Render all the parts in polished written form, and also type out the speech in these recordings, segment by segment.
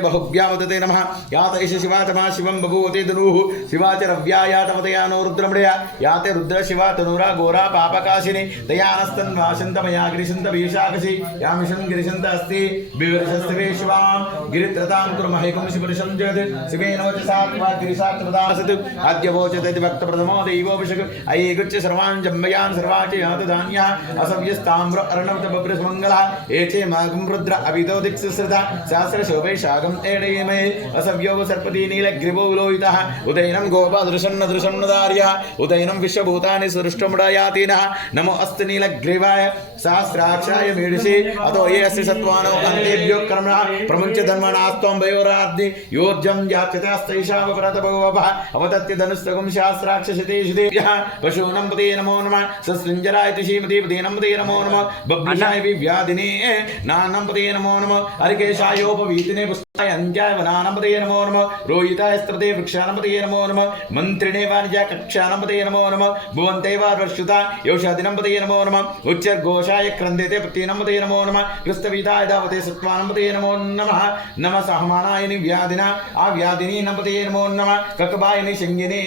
बहुभ्यावदते नमः यात ईश शिवातमा शिवं बभूवते धनुः शिवाच रव्यायातमतयानो रुद्रमृया याते रुद्र शिवा तनुरा गोरा पापकाशिनी तयानस्तन् वासन्तमया गिरिशन्त भीषाकसि यामिषं गिरिशन्त अस्ति विवरशस्वे शिवां गिरित्रतां कुर्महेकं शिवऋषं जगत् शिवेनोचसात्वा गिरिशात्रदासत् आद्यवोचते भक्त प्रथमो दैवोऽभिषेक अये गुच्छ सर्वान् जम्बयान् सर्वाच यात धान्यः असव्यस्ताम्र अर्णवत बभ्रसमङ्गलः एचे मागं रुद्र अभितो दिक्सुश्रुता सहस्र शोभैषा एडयमे असव्यो सर्पति नीलग्रीवो लोहितः उदयनं गोपादृशन्न दृशन्नदार्यः उदयनं विश्वभूतानि सृष्टमुडयातिनः नमो अस्तु नीलग्रीवाय सहस्राक्षाय मीडसि अतो ये अस्य सत्त्वानो अन्तेभ्यो कर्मणः प्रमुच्य धर्मणास्त्वं वयोरार्धि योज्यं याच्यतास्तैषावपरतभवः अवतत्य धनुस्तगुं सहस्राक्षशितेषितेभ्यः पशूनं पते नमो नमः सस्विञ्जराय श्रीमती पते नमते नमो नमः बभ्रषाय विव्याधिने नानं पते नमो नमः हरिकेशायोपवीतिने अंजाय वनानपते नमो नमः रोहिताय स्त्रते वृक्षानपते नमो नमः मंत्रिणे वाणिज्य कक्षानपते नमो नमः भुवन्ते वार्षुता योषादिनपते नमो नमः उच्चर्घोषाय क्रन्देते प्रतीनपते नमो नमः कृष्णविदाय धावते सत्वानपते नमो नमः नमः सहमानाय व्याधिना आव्याधिनी नपते नमो नमः ककबायनि शंगिने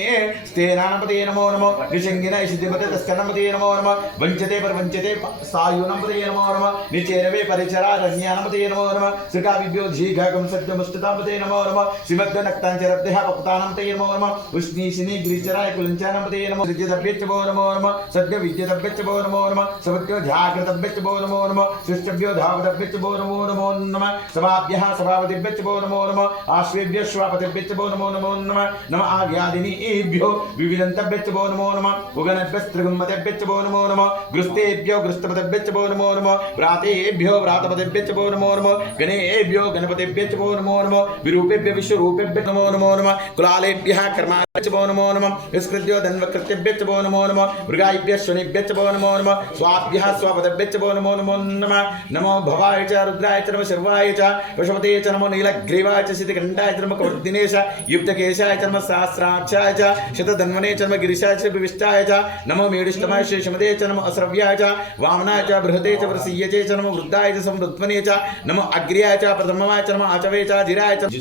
स्तेनानपते नमो नमः निशंगिनाय सिद्धिमते तस्कनपते नमो नमः वंचते परवंचते सायुनपते नमो नमः निचेरवे परिचरा रण्यानपते नमो नमः सृकाविभ्यो झीघकं मुष्टतापते नमो नमः श्रीमद्गनक्तांचरब्धः पक्तानमते नमो नमः उष्णीशिनी गिरिचराय कुलंचानमते नमः विद्यतभ्यच्च वो नमो नमः सद्य विद्यतभ्यच्च वो नमो नमः सवत्यो ध्याकृतभ्यच्च वो नमो नमः शिष्टभ्यो धावतभ्यच्च वो नमो नमः सभाभ्यः सभापतिभ्यच्च वो नमो नमः आश्वेभ्यो श्वापतिभ्यच्च वो नमो नमः नमः आव्यादिनीभ्यो विविदन्तभ्यच्च वो नमो नमः उगनभ्यस्त्रिगुम्मतेभ्यच्च वो नमो नमः गृस्तेभ्यो गृस्तपतेभ्यच्च वो नमो नमः व्रातेभ्यो व्रातपतेभ्यच्च वो नमो नमः गणेभ्यो गणपतेभ्यच्च वो नमो नमः विरूपेभ्य विश्वरूपेभ्य नमो नमः कुलालेभ्यः कर्माभ्यश्च वो नमो नमः विस्कृत्यो धन्वकृत्यभ्यश्च वो नमो नमः मृगाभ्यः शनिभ्यश्च वो नमो नमः स्वाभ्यः स्वपदभ्यश्च वो नमो नमः नमो भवाय च रुद्राय च नमः शर्वाय च पशुपते च नमो नीलग्रीवाय च सिद्धकण्ठाय च नमः कवर्दिनेश युक्तकेशाय च नमः सहस्राक्षाय च शतधन्वने च नमः गिरिशाय च विविष्टाय च नमो मेढुष्टमाय श्रीशमदे च नमः असरव्याय च वामनाय च बृहते च वृषीयचे च नमो वृद्धाय च समृद्ध्वने च नमो अग्र्याय च प्रथममाय च नमः आचवे च जिराय च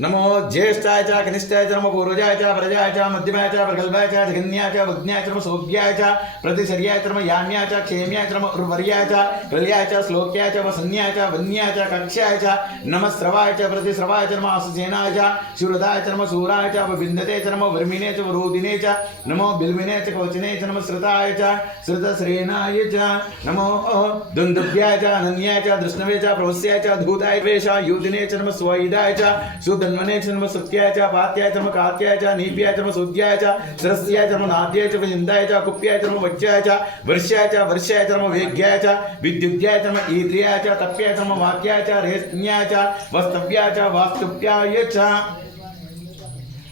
नमो ज्येष्ठाय च कनिष्ठाय च नमो पूर्वजाय च प्रजाय च मध्यमाय च प्रगल्भाय च जघन्याय च वज्ञाय च नमो सोभ्याय च प्रतिशर्याय च नमो याम्याय च क्षेम्याय च नमो उर्वर्याय च प्रलयाय च श्लोक्याय च वसन्याय च वन्याय च कक्ष्याय च नमः श्रवाय च प्रतिश्रवाय च नमो असुसेनाय च शूरदाय च नमो सूराय च विन्दते च नमो वर्मिने च वरोदिने च नमो बिल्विने च कवचने च नमो श्रुताय च श्रुतश्रेणाय च नमो दुन्दुभ्याय च अनन्याय च दृष्णवे च प्रवस्याय च धूताय वेश युदिने च नमो स्वैदाय च धन्वने च नमः सत्याय च पात्याय च नमः कात्याय च नीप्याय च नमः सूद्याय च सरस्याय च नमः नाद्याय च विन्दाय च कुप्याय च नमः वज्याय च वर्ष्याय च नमः वेग्याय च विद्युद्याय च नमः ईद्रियाय च तप्याय च नमः वाक्याय च रेस्न्याय च वस्तव्याय च वास्तुप्याय च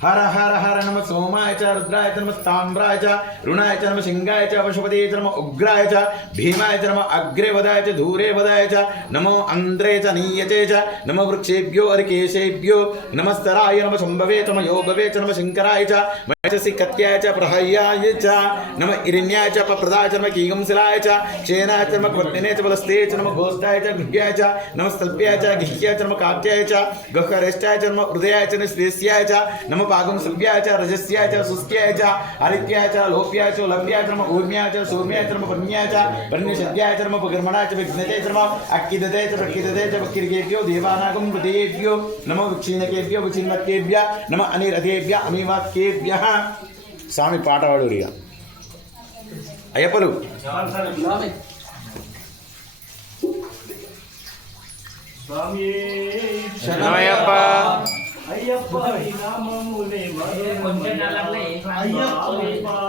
हर हर हर नमः सोमाय च रुद्राय च नमः ताम्राय च रुणाय च नमः सिंगाय च पशुपते च नमः उग्राय च भीमाय च नमः अग्रे वदाय च धूरे वदाय च नमो अंद्रे च नीयते च नमः वृक्षेभ्यो अरिकेशेभ्यो नमस्तराय नमः शंभवे च नमः योगवे च नमः शंकराय च महेशसि कत्याय च प्रहय्याय च नमः इरिण्याय च पप्रदाय च नमः कीगंसिलाय च क्षेनाय च नमः क्वट्टिने च बलस्ते च नमः घोष्टाय च गृह्याय च नमः स्तल्प्याय च गिह्याय च नमः कात्याय च गह्वरेष्टाय च नमः हृदयाय च निश्रेष्याय च नमः पागुं सव्याय च रजस्याय च सुस्क्याय च हरित्याय च लोप्याय च लव्याय च नमः ऊर्म्याय च सूर्म्याय च नमः पर्ण्याय च पर्ण्यशद्याय च नमः पुगर्मणाय च विघ्नते च नमः अक्किदते च प्रक्किदते च वक्किर्केभ्यो देवानागं प्रदेभ्यो नमः वृक्षीणकेभ्यो वृक्षीन्मत्केभ्यः नमः अनिरथेभ्यः अमीवाक्येभ्यः स्वामी पाठ पाडूरिया अय्यप्पलु स्वामी शरणमయ్యప్ప अय्यप्पा नाममुने కొంచెం నల్లగా